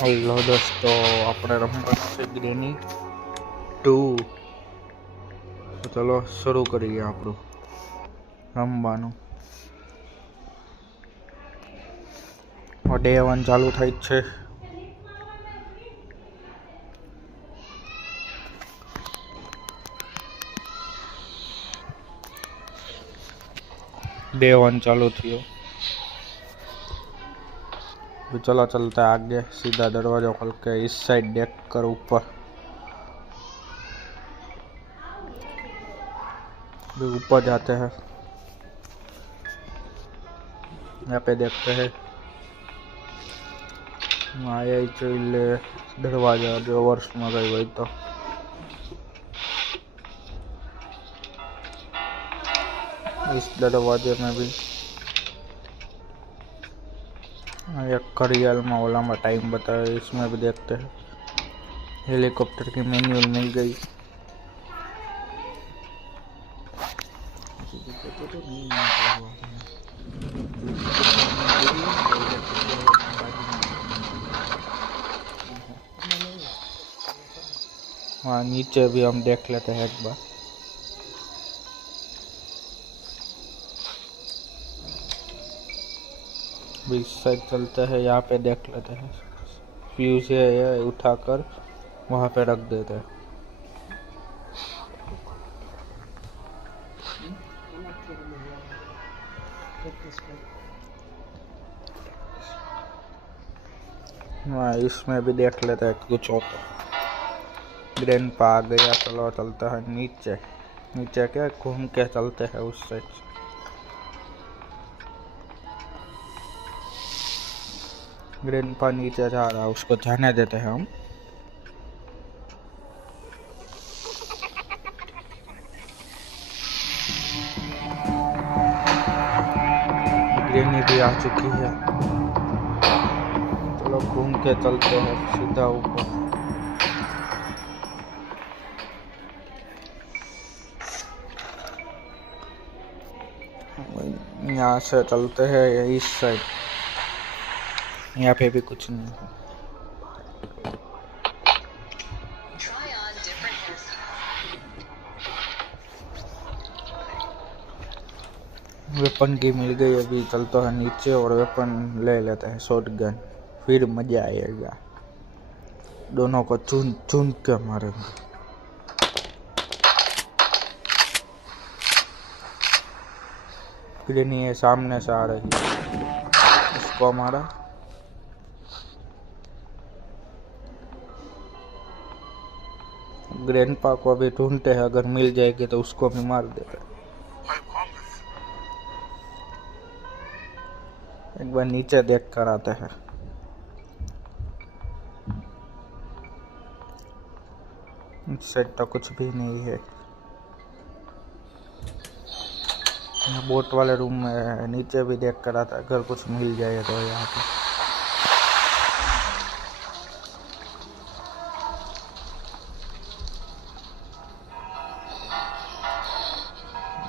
Hello दोस्तों, આપણે રમત છે ગ્રેની 2। તો ચલો શરૂ કરીએ આપણું રમવાનું। ડે 1 ચાલુ થાય છે। डे 1 चालू थियो। चला चलता है आगे, सीधा दरवाजा खोल के इस साइड देख कर ऊपर जाते हैं। यहाँ पे देखते हैं आया चले दरवाजा जो वर्ष में गई हुई तो इस दरवाजे में भी एक घड़ियाल में ओला में टाइम बताया, इसमें भी देखते हैं। हेलीकॉप्टर की मैनुअल मिल गई। वहाँ नीचे भी हम देख लेते हैं एक बार। इस साइड चलते हैं, यहाँ पे देख लेते हैं। फ्यूज है उठाकर वहाँ पे रख देते हैं। हाँ, इसमें भी देख लेते हैं कुछ हो तो। ग्रैंडपा आ गया, चलो चलता है नीचे। नीचे क्या घूम के चलते हैं उस साइड। ग्रैंडपा नीचे जा रहा है, उसको जाने देते हैं हम। ग्रैनी भी आ चुकी है। चलो घूम के चलते हैं सीधा ऊपर। यहाँ से चलते हैं इस साइड। यहाँ पे भी कुछ नहीं है। वेपन की मिल गई, अभी चलता है नीचे और वेपन ले लेते हैं, शॉटगन। फिर मजा आएगा, दोनों को चुन चुन के मारेंगे। ग्रेनी है सामने से आ रही है, उसको मारा। ग्रैंडपा को अभी ढूंढते हैं, अगर मिल जाएगी तो उसको भी मार देते हैं। एक बार नीचे देख कर आते हैं। इस साइड तो कुछ भी नहीं है। बोट वाले रूम में नीचे भी देख कर आता है, अगर कुछ मिल जाए तो यहाँ पे।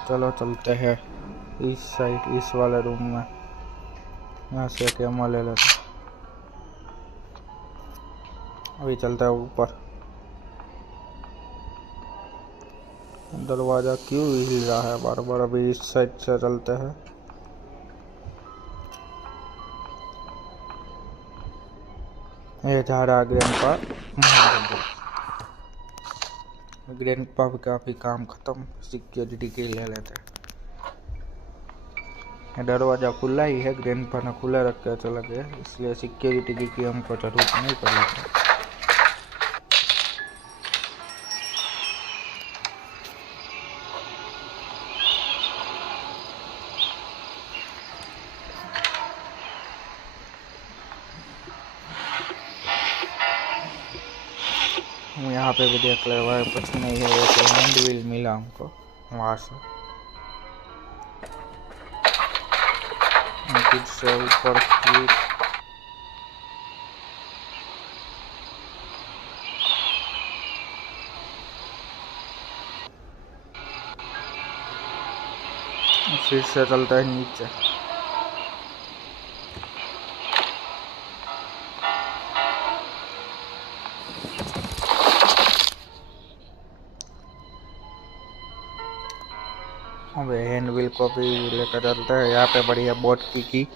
चलो चलते हैं इस साइड, इस वाले रूम में। यहाँ से कैमरा ले लेते। अभी चलता है ऊपर। दरवाजा क्यों हिल रहा है बार बार? अभी इस साइड से चलते हैं। ये जा रहा ग्रैंडपा। ग्रैंडपा का भी काम खत्म। सिक्योरिटी के ले लेते हैं। दरवाजा खुला ही है, ग्रैंडपा ने खुला रख कर चला गया, इसलिए सिक्योरिटी की हमको जरूरत नहीं पड़ी। यहाँ पे भी देख ले, वह कुछ नहीं है। वो तो हैंड व्हील मिला हमको वहाँ से। कुछ से ऊपर फिर से चलता है नीचे। को भी लेकर चलते हैं। यहाँ पे बढ़िया बोट की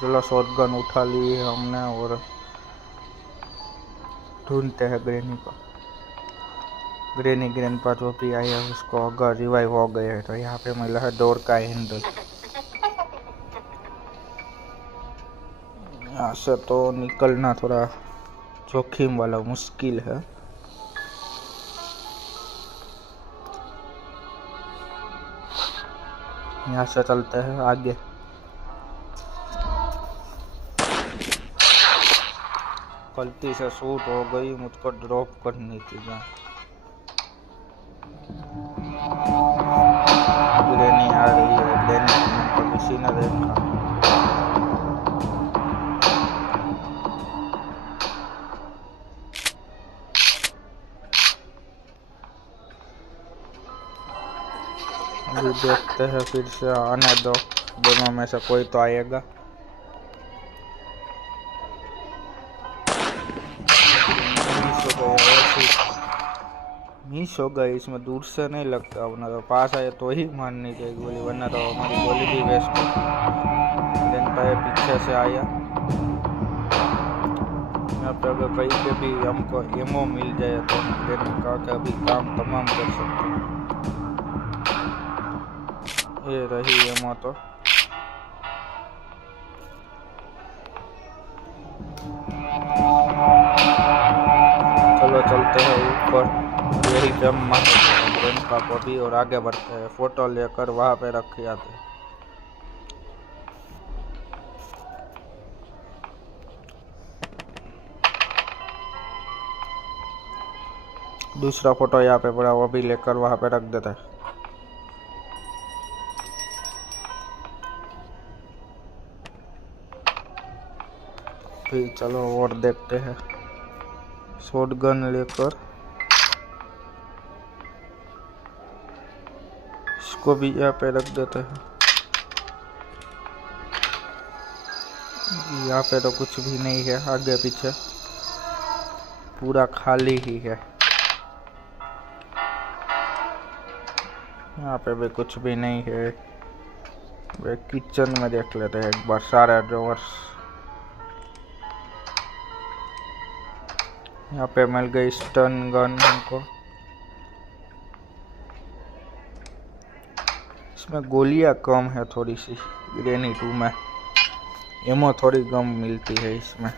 चलो शॉटगन उठा ली है हमने और ढूंढते हैं ग्रेनी को। ग्रैंडपा जो भी आई है उसको अगर रिवाइव हो गए है तो यहाँ पे मिला है डोर का हैंडल। यहाँ से तो निकलना थोड़ा जोखिम वाला मुश्किल है। यहाँ से चलते हैं आगे। गलती से शूट हो गई, मुझको ड्रॉप करनी थी। ग्रैनी आ रही है, ग्रैनी को किसी ने देखा। अभी देखते हैं, फिर से आने दो, दोनों में से कोई तो आएगा। मिस हो गई, इसमें दूर से नहीं लगता, वरना तो पास आए तो ही मारनी चाहिए गोली, वरना तो हमारी गोली भी वेस्ट हो। ग्रैंडपा पीछे से आया। यहाँ पे अगर कहीं पे भी हमको एमओ मिल जाए तो ग्रैंडपा का भी काम तमाम कर सकते हैं। ये रही एमओ तो। चलो चलते हैं ऊपर, यही जम ग्रैंडपा को भी और आगे बढ़ते हैं। फोटो लेकर वहां पे रख आते हैं। दूसरा फोटो यहाँ पे पड़ा, वो भी लेकर वहां पे रख देता है। फिर चलो और देखते हैं। शॉटगन लेकर इसको भी यहाँ पे रख देते हैं। यहाँ पे तो कुछ भी नहीं है, आगे पीछे पूरा खाली ही है। यहाँ पे भी कुछ भी नहीं है। वे किचन में देख लेते हैं एक बार सारे ड्रॉवर्स। यहाँ पे मिल गई स्टन गन हमको। इसमें गोलियां कम है थोड़ी सी, ग्रैनी 2 में एमो थोड़ी कम मिलती है इसमें।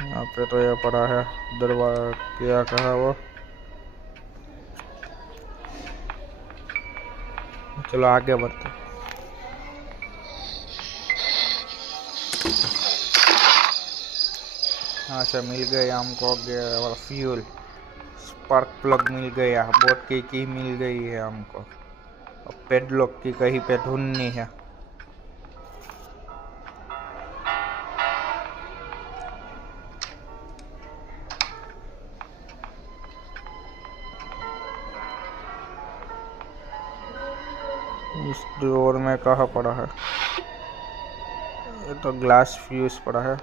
यहाँ पे तो यह पड़ा है दरवाजा, क्या कहा वो। चलो आगे बढ़ते। यहाँ से मिल गया हमको फ्यूल, स्पार्क प्लग मिल गया, बोट की मिल गई है हमको। अब पेडलॉक की कहीं पे ढूंढनी है। इस ड्रॉर में कहाँ पड़ा है, ये तो ग्लास फ्यूज पड़ा है,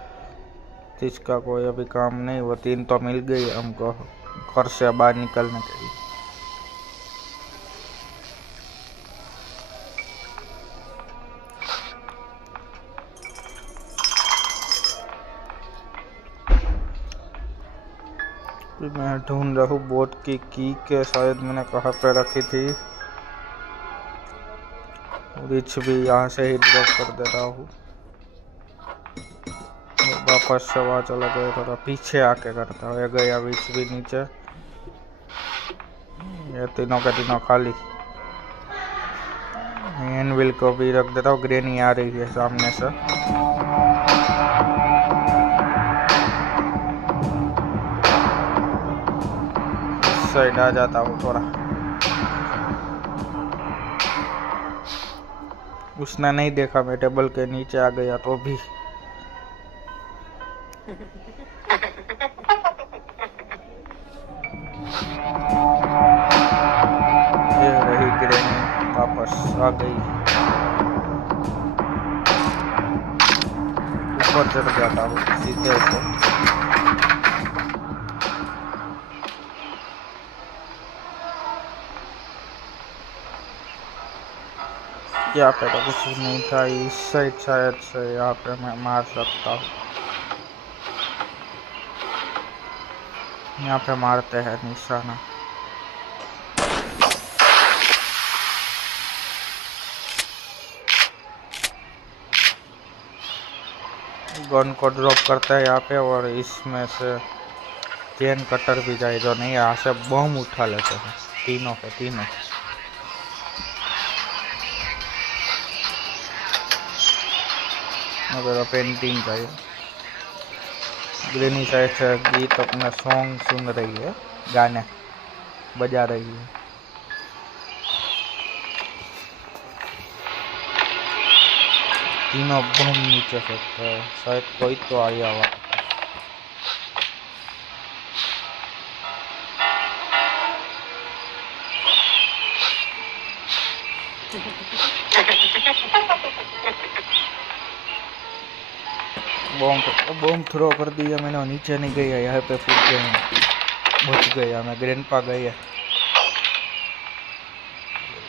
इसका कोई अभी काम नहीं। वो 3 तो मिल गई हमको घर से बाहर निकलने के लिए। मैं ढूंढ रहा हूँ बोट की के, शायद मैंने कहाँ पे रखी थी। रिच भी यहाँ से ही ड्रॉप कर दे रहा हूँ। वापस से वहाँ चला गया, थोड़ा पीछे आके करता है। गया रिच भी नीचे, ये तीनों के तीनों खाली। एनविल को भी रख देता हूँ। ग्रैनी आ रही है सामने से। इस साइड आ जाता हूँ थोड़ा। उसने नहीं देखा, मैं टेबल के नीचे आ गया तो भी। ये रही ग्रैनी, वापस आ गई। ऊपर चढ़ जाता हूँ सीधे से। यहाँ पे तो कुछ नहीं था, इस साइड शायद से यहाँ पे मैं मार सकता हूँ। यहाँ पे मारते हैं निशाना। गन को ड्रॉप करता है यहाँ पे, और इसमें से चेन कटर भी जाए जो नहीं, यहाँ से बम उठा लेते हैं तीनों के तीनों। अगर पेंटिंग चाहिए, ग्रेनी साइड से गीत अपना सॉन्ग सुन रही है, गाने बजा रही है। तीनों बम नीचे फेंकते हैं, शायद कोई तो आया हुआ। बम थ्रो कर दिया मैंने, नीचे नहीं गया, यहाँ पे फूट गया, बच गया मैं, ग्रैंडपा गया।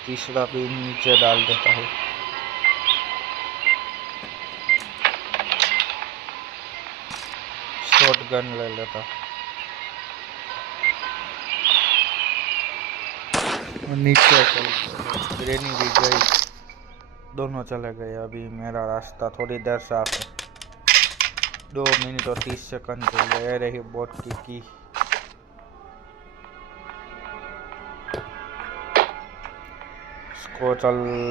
तीसरा भी नीचे डाल देता हूँ। शॉटगन ले लेता, नीचे चल। ग्रेनी भी गई, दोनों चले गए। अभी मेरा रास्ता थोड़ी देर साफ है। 2 मिनट और 30 सेकंड चल गए। रही बोट की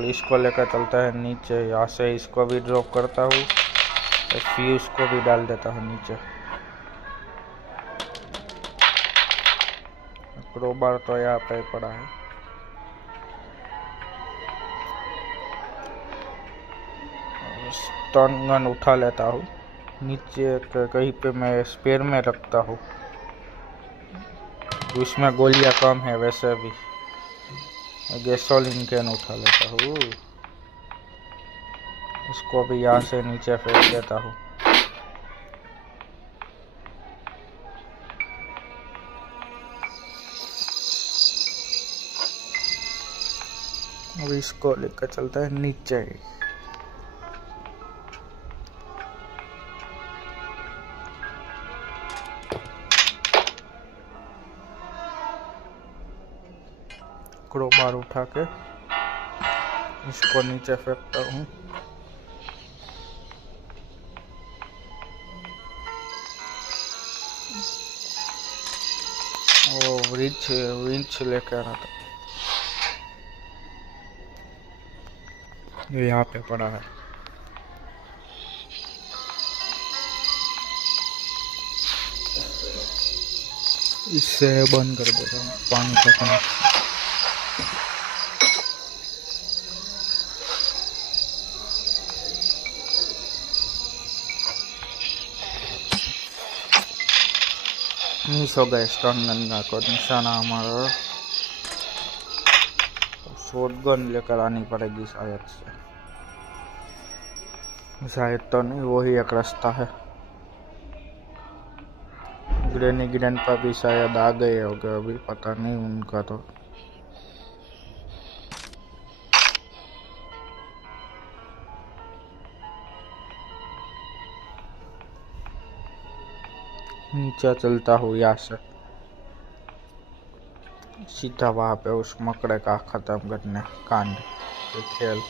इसको लेकर चलता है नीचे। यहाँ से इसको भी ड्रॉप करता हूँ, फ्यूज को भी डाल देता हूँ नीचे। क्रोबार तो यहाँ पे पड़ा है। स्टन गन उठा लेता हूँ, नीचे कहीं पे मैं स्पेयर में रखता हूँ, उसमें गोलियां कम है। वैसे भी गैसोलीन कैन उठा लेता हूँ, इसको भी यहाँ से नीचे फेंक देता हूँ। अब इसको लेकर चलता है नीचे। क्रोबार उठा के इसको नीचे फेंकता हूँ। वो विंच लेकर आ रहा था, ये यहाँ पे पड़ा है। इससे बंद कर देता हूँ पानी का कनेक्शन। मिस हो गए स्टन गन का निशाना हमारा। शॉटगन लेकर आनी पड़ेगी शायद से, शायद तो नहीं, वही एक रास्ता है। ग्रेनी ग्रैंडपा भी शायद आ गए होंगे, अभी पता नहीं उनका तो। नीचे चलता हूँ यहाँ से सीधा वहाँ पे उस मकड़े का खत्म करने कांड खेल।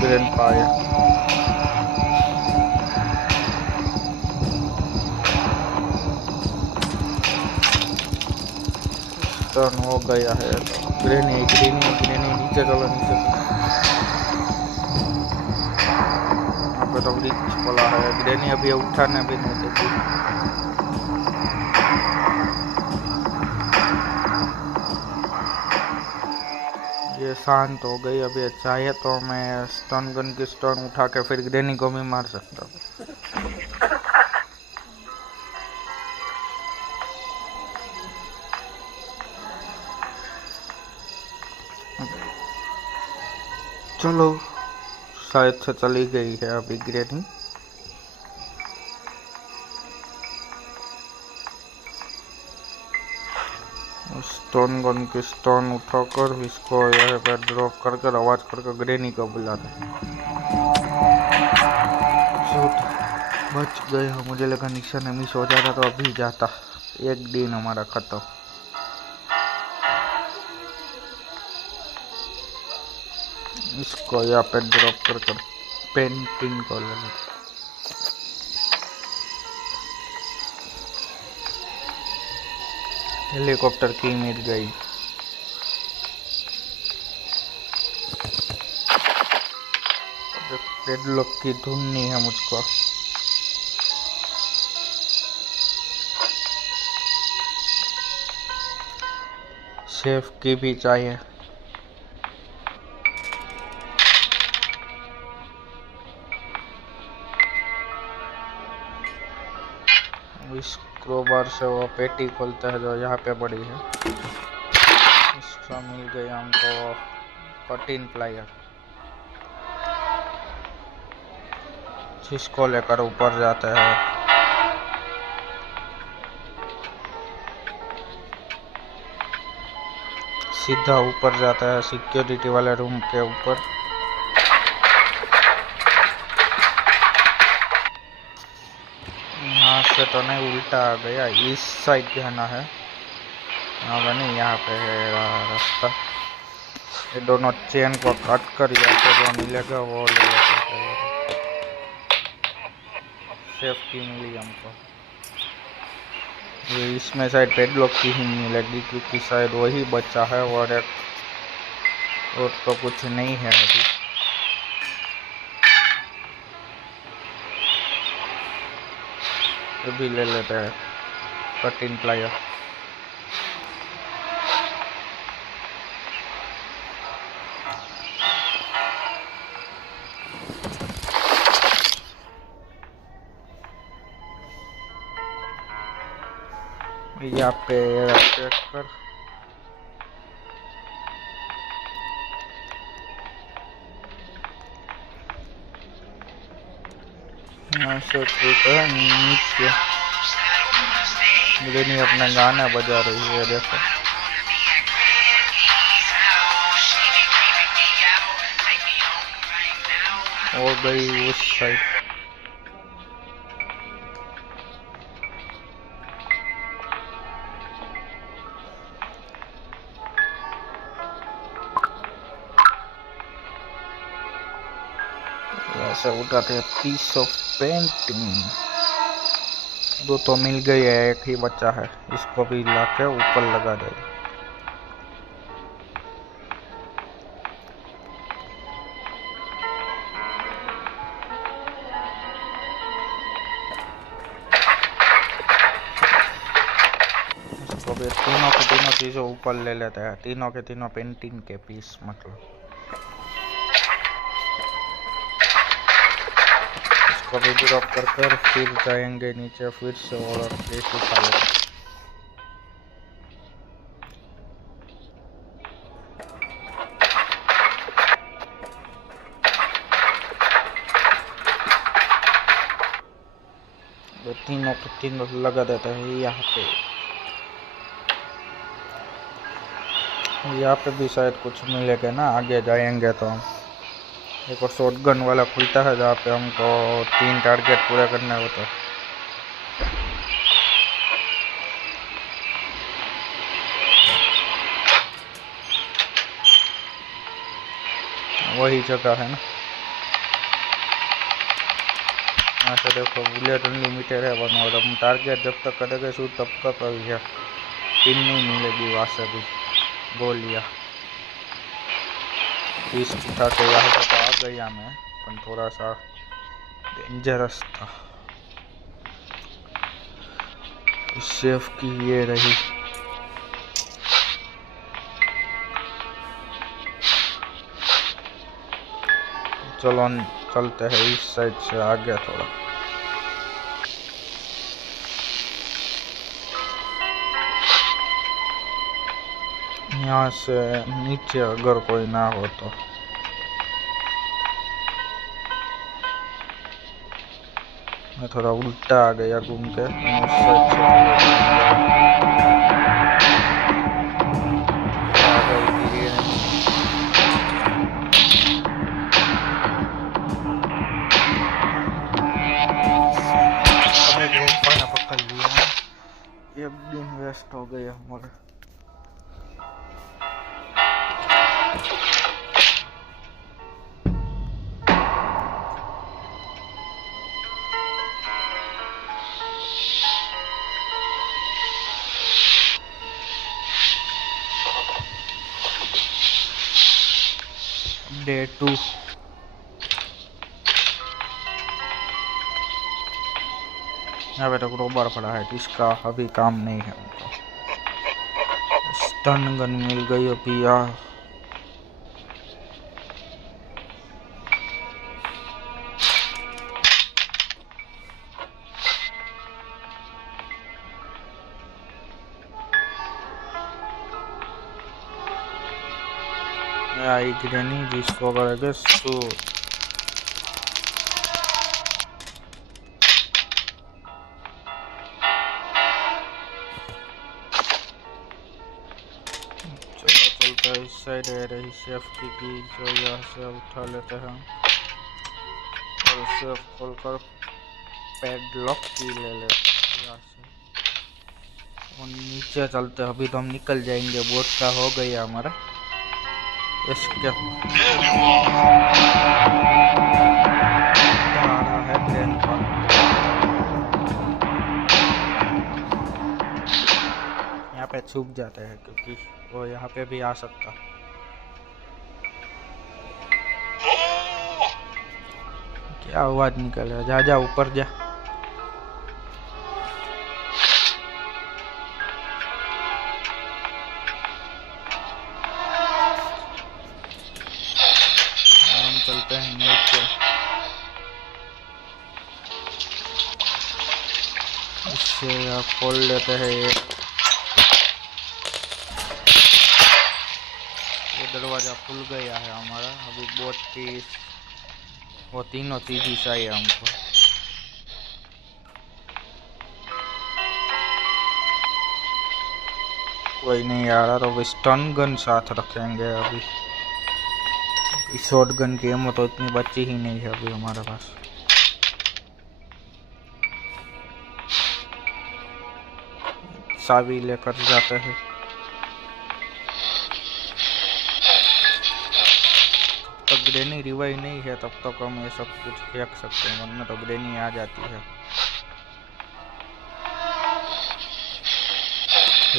ग्रैंडपा टर्न हो गया है। ग्रेनी नीचे चलो, नीचे। यहाँ पे तो ब्रिज खोला है, ग्रेनी अभी उठाने भी नहीं देती। ये शांत हो गई। अभी चाहिए तो मैं स्टन गन की स्टोन उठा के फिर ग्रेनी को भी मार सकता हूँ। चलो, शायद से चली गई है अभी ग्रेनी। स्टोन गन की स्टोन उठाकर इसको यहाँ पे ड्रॉप कर आवाज करके ग्रेनी को बुलाते। बच गए। मुझे लगा निशान मिस हो जाता तो अभी जाता। एक दिन हमारा खत्म। इसको यहाँ पे ड्रॉप कर पेंटिंग को ले लेते। हेलीकॉप्टर की मिल गई। पेडलॉक की ढूंढनी है मुझको। सेफ की भी चाहिए। इस क्रोबार से वो पेटी खोलते हैं जो यहाँ पे पड़ी है। इसका मिल गया हमको कटिंग प्लायर, जिसको लेकर ऊपर जाते हैं। सीधा ऊपर जाता है सिक्योरिटी वाले रूम के ऊपर। यहाँ से तो नहीं, उल्टा आ गया। इस साइड जाना है। नहीं, यहाँ पे है रास्ता। ये दोनों चेन को काट कर यहाँ से जो मिलेगा वो ले लेते हैं। सेफ्टी मिली हमको। ये इसमें शायद पेडलॉक की ही मिलेगी क्योंकि शायद वही बच्चा है और एक और तो कुछ नहीं है अभी। ये भी ले लेते हैं कटिंग प्लायर। यहाँ पे चेक कर। यहाँ से है नीचे। ग्रेनी अपना गाना बजा रही है, देखो। और गई उस साइड। ऐसे उठाते हैं पीस ऑफ पेंटिंग। दो तो मिल गई है, एक ही बच्चा है। इसको भी लाके ऊपर लगा दे। इसको भी तीनों के तीनों चीजें ऊपर ले लेते हैं। तीनों के तीनों पेंटिंग के पीस मतलब। कभी ड्रॉप कर फिर जाएंगे नीचे, फिर से और प्लेस उठा लेंगे। तीनों को तीनों लगा देते हैं यहाँ पे। यहाँ पे भी शायद कुछ मिलेगा ना, आगे जाएंगे तो। एक और शॉटगन वाला खुलता है जहाँ पे हमको 3 टारगेट पूरा करना होता है। वही जगह है ना। यहाँ से देखो बुलेट अनलिमिटेड है वन, और हम टारगेट जब तक करेंगे शूट तब तक है। पिन नहीं मिलेगी वहाँ से भी गोलियाँ। पीस उठा के यहाँ तक आ गया मैं, पर थोड़ा सा डेंजरस था। सेफ की ये रही। चलो चलते हैं इस साइड से आगे थोड़ा। यहाँ से नीचे अगर कोई ना हो तो मैं थोड़ा उल्टा आ गया घूम के उस साइड से। पकड़ लिया, एक दिन वेस्ट हो गया हमारा। डे 2 यहाँ पे तो क्रोबार पड़ा है, इसका अभी काम नहीं है। स्टन गन मिल गई अभी यार। आई ग्रेनी जिसको करेंगे सो इस साइड है रही सेफ्टी की, जो यहाँ से उठा लेते हैं और सेफ खोलकर पैडलॉक की ले लेते हैं यहाँ से। और नीचे चलते हैं, अभी तो हम निकल जाएंगे, बोट का हो गया हमारा एस्केप। है ट्रेन का, यहाँ पे छुप जाते हैं क्योंकि वो यहाँ पे भी आ सकता। क्या आवाज निकल रहा, जा ऊपर जा। हम चलते हैं नीचे, इससे खोल लेते हैं ये दरवाजा खुल गया है हमारा। अभी बोट की वो तीनों चीज़ चाहिए हमको। कोई नहीं आ रहा तो स्टन गन साथ रखेंगे। अभी शॉर्ट गन की हिम्मत तो इतनी बची ही नहीं है अभी हमारे पास। चाबी लेकर जाते हैं। तब ग्रेनी रिवाइव नहीं है तब तक हम ये सब कुछ फेंक सकते हैं, वरना तो ग्रेनी आ जाती है।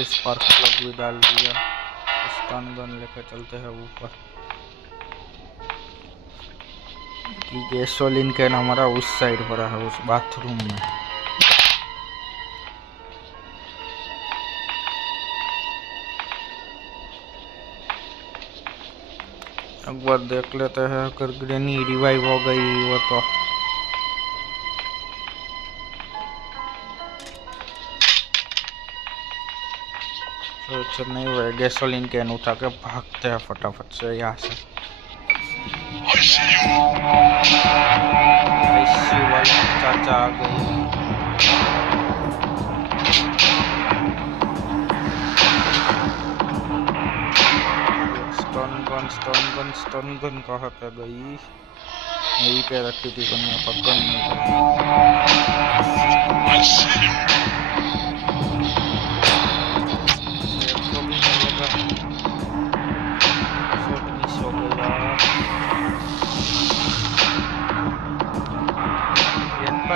इस पर प्लग भी डाल दिया, स्टन गन लेकर चलते हैं ऊपर। गैसोलीन कैन हमारा उस साइड पड़ा है, उस बाथरूम में। एक बार देख लेते हैं, अगर ग्रेनी रिवाइव हो गई वो तो अच्छा नहीं हुआ। गैसोलीन कैन उठा के भागते हैं फटाफट से यहाँ से। आईसी वाला चाचा आ गए। स्टन गन कहाँ पे गई? यहीं पे रखी थी, मैं पकड़ नहीं पाया।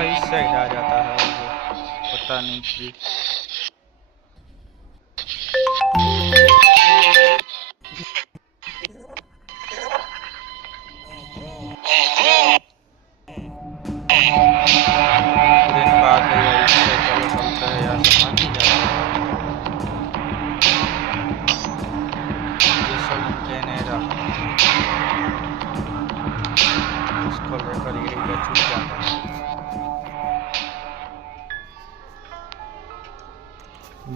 इस साइड आ जाता है, पता नहीं कि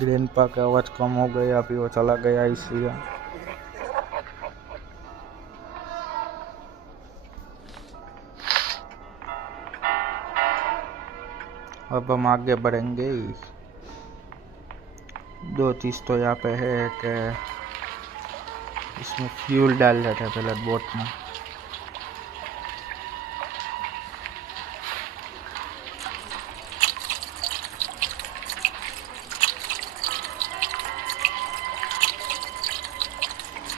ग्रैंडपा का आवाज कम हो गया, अभी वो चला गया इसलिए। अब हम आगे बढ़ेंगे। दो चीज तो यहाँ पे है कि इसमें फ्यूल डाल देते हैं पहले बोट में।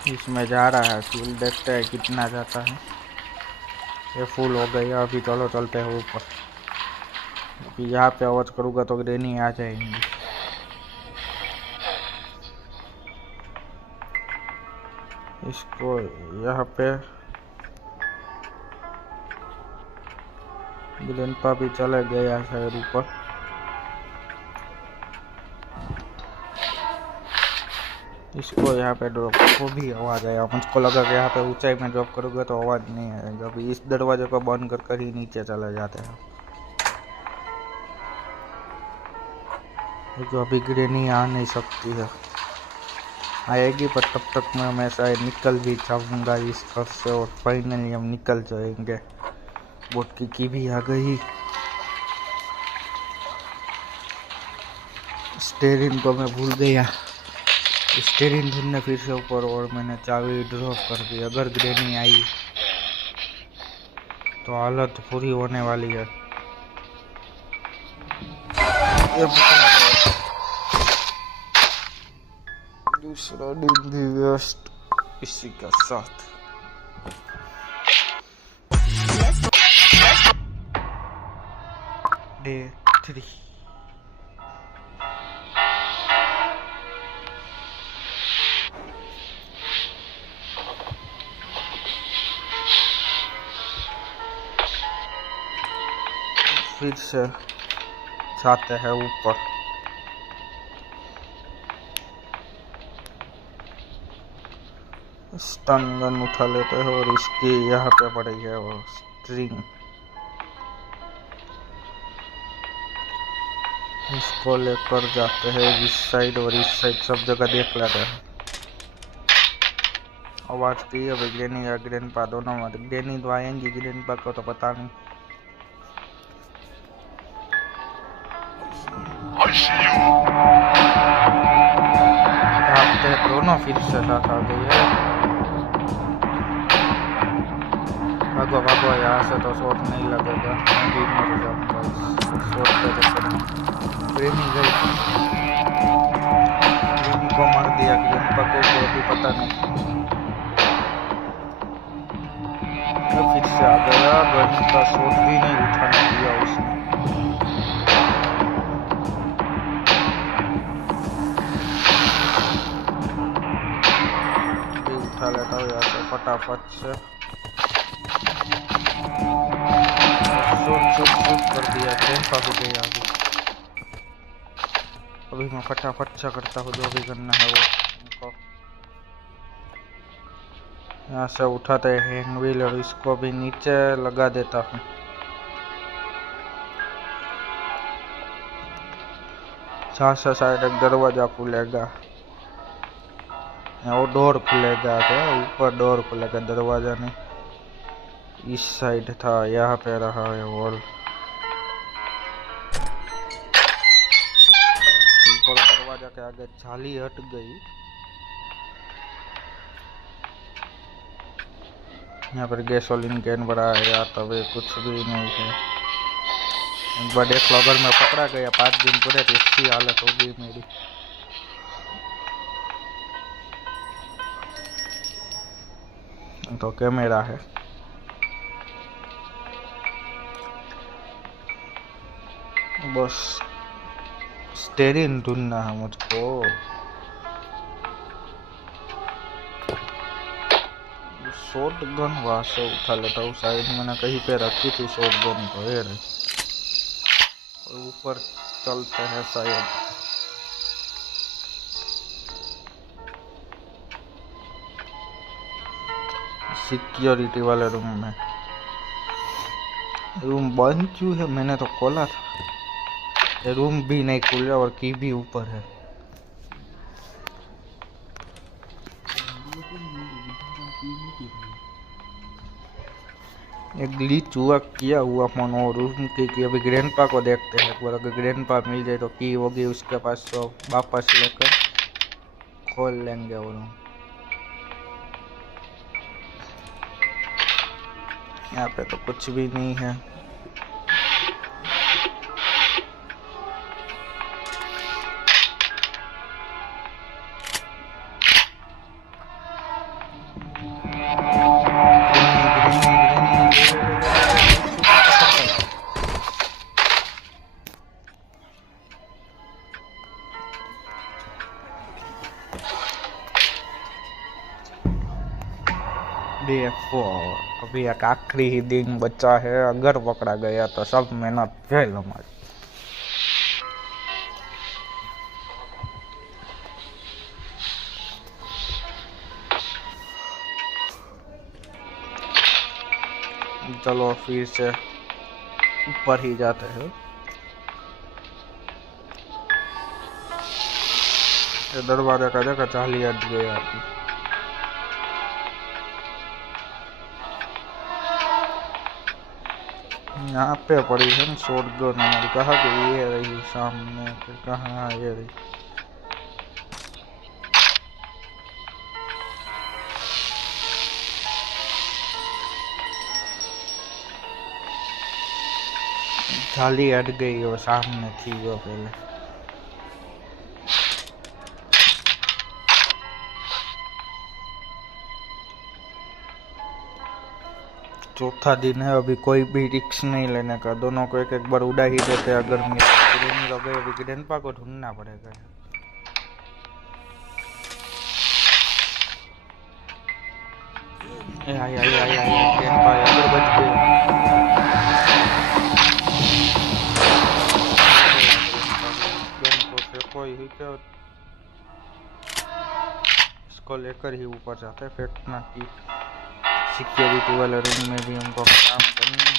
इसमें जा रहा है फ्यूल, देखते हैं कितना जाता है। ये फुल हो गया, अभी चलो चलते हैं ऊपर। अभी यहाँ पे आवाज करूँगा तो ग्रेनी आ जाएंगी। इसको यहाँ पे ग्रैंडपा भी चले गया शायद ऊपर। इसको यहाँ पे ड्रॉप को भी आवाज़ आया, मुझको लगा कि यहाँ पे ऊंचाई में ड्रॉप करोगे तो आवाज़ नहीं आएगा। अभी इस दरवाजे को बंद कर ही नीचे चले जाते हैं, क्योंकि अभी ग्रेनी आ नहीं सकती है। आएगी पर तब तक मैं शायद निकल भी जाऊँगा इस घर से, और फाइनली हम निकल जाएंगे। बोट की भी आ गई। स्टीयरिंग को मैं भूल गया, स्टीयरिंग ढूंढने फिर से ऊपर, और मैंने चाबी ड्रॉप कर दी। अगर ग्रेनी आई तो हालत पूरी होने वाली है। दूसरा दिन भी वेस्ट इसी का साथ। डे 3 फिर से जाते हैं ऊपर। स्टन गन उठा लेते हैं और इसकी यहाँ पे पड़ी है वो स्ट्रिंग, इसको लेकर जाते हैं इस साइड और इस साइड सब जगह देख लेते हैं। आवाज की है ग्रेनी या ग्रैंडपा दोनों में। ग्रेनी तो आएंगी, ग्रैंडपा को तो पता नहीं। दोनों फिर से साथ आ गई है। भागो भागो, यहाँ से तो शॉट नहीं लगेगा, मैं भी मर जाऊंगा इस शॉट के चक्कर में। ग्रेनी गई, ग्रेनी को मार दिया, ग्रैंडपा को भी पता नहीं। फिर से आ गया, ग्रेनी का शॉट भी नहीं उठाने दिया उसने। उठा लेता हूँ यहाँ से फटाफट से। शूट कर दिया, ग्रैंडपा भी गई आगे। अभी मैं फटाफट से करता हूँ जो भी करना है वो उनको। यहाँ से उठाते हैं हैंड व्हील और इसको भी नीचे लगा देता हूँ। साथ साइड एक दरवाजा खुलेगा, वो डोर खुलेगा, तो ऊपर डोर खुलेगा, दरवाजा नहीं। इस साइड था, यहाँ पे रहा है वॉल। ऊपर दरवाजा के आगे जाली हट गई। यहाँ पर गैसोलीन कैन भरा है या तब कुछ भी नहीं है। एक बार देख लो, अगर मैं पकड़ा गया 5 दिन पूरे तो इसकी हालत होगी मेरी। तो कैमरा है, बस स्टीयरिंग ढूंढना है मुझको। शॉट गन वहां से उठा लेता हूँ, शायद मैंने कहीं पे रखी थी शॉट गन, तो ये रही। ऊपर चलते हैं शायद। सिक्योरिटी वाले रूम में, रूम बंद क्यों है? मैंने तो खोला था। रूम भी नहीं खुला और की भी ऊपर है। एक ग्लिच हुआ किया हुआ फोन और उनकी कि अभी ग्रैंडपा को देखते हैं एक बार, अगर ग्रैंडपा मिल जाए तो की होगी उसके पास तो वापस लेकर खोल लेंगे। और यहाँ पे तो कुछ भी नहीं है। अभी एक आखिरी ही दिन बचा है, अगर पकड़ा गया तो सब मेहनत फेल हमारी। चलो फिर से ऊपर ही जाते हैं। दरवाजा का जगह चाली हट गया। यहाँ पे पड़ी है ना शॉर्ट गन हमारी, कहा कि ये रही सामने, फिर कहाँ ये रही। जाली हट गई वो सामने थी वो पहले। चौथा दिन है, अभी कोई भी रिक्स नहीं लेने का, दोनों को एक एक बार उड़ा ही देते हैं। अगर नहीं तो गए, अभी ग्रैंडपा को ढूंढना पड़ेगा। ग्रैंडपा अगर बच गए इसको लेकर ही ऊपर जाते हैं, फेंकना की सिक्योरिटी वाले रूम में भी हमको काम करना है।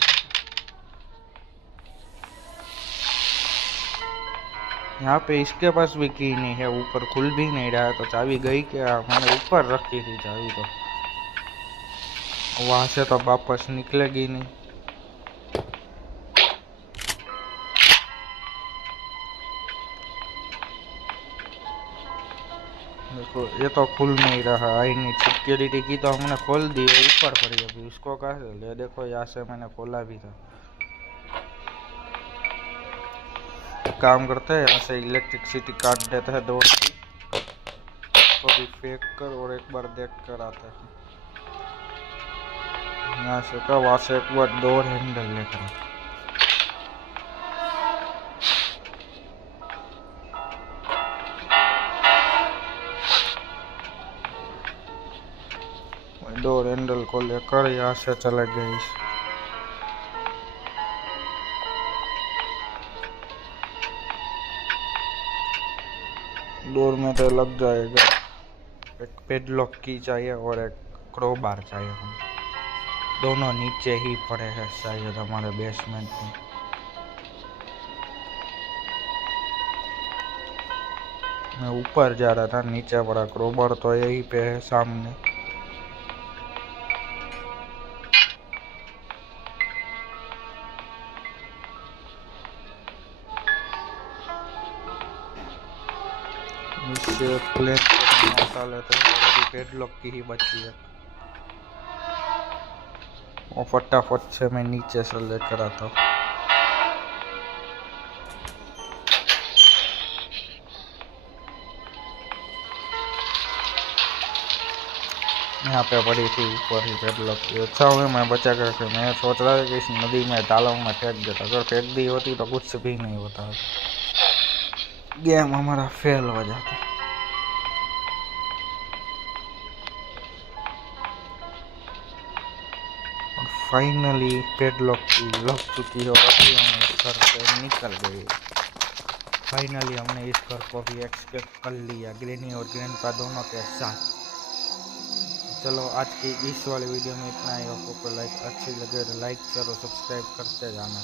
यहाँ पे इसके पास भी की नहीं है, ऊपर खुल भी नहीं रहा है, तो चाबी गई क्या? मैंने ऊपर रखी थी चाबी, तो वहां से तो वापस निकलेगी नहीं। देखो ये तो खुल नहीं रहा, आई नहीं। सिक्योरिटी की तो हमने खोल दी, ऊपर पड़ी, अभी उसको कहाँ से ले? देखो यहाँ से मैंने खोला भी था। काम करते हैं, यहाँ से इलेक्ट्रिसिटी काट देते हैं डोर की, उसको भी फेंक कर और एक बार देख कर आते हैं। यहाँ से का वहाँ से एक बार डोर हैंडल लेकर डोर हैंडल को लेकर यहाँ से चले गए। डोर में तो लग जाएगा। एक पेडलॉक की चाहिए और एक क्रोबार चाहिए। हम दोनों नीचे ही पड़े हैं शायद हमारे बेसमेंट में। मैं ऊपर जा रहा था, नीचे पड़ा क्रोबार, तो यही पे है सामने। इससे प्लेट हटा लेते हैं, अभी पेडलॉक की ही बची है, और फटाफट से मैं नीचे से लेकर आता हूँ। यहाँ पे पड़ी थी ऊपर ही पेडलॉक की। अच्छा हुआ मैं बचा करके, मैं सोच रहा था कि इस नदी में तालाब में फेंक देता, अगर फेंक दी होती तो कुछ भी नहीं होता, गेम हमारा फेल हो जाता। और फाइनली पेडलॉक लग चुकी है, अभी हम इस घर से निकल गए। फाइनली हमने इस घर को भी एक्सपेक्ट कर लिया, ग्रैनी और ग्रैंडपा दोनों के साथ। चलो आज की इस वाले वीडियो में इतना ही। आपको लाइक अच्छी लगे तो लाइक शेयर और सब्सक्राइब करते जाना।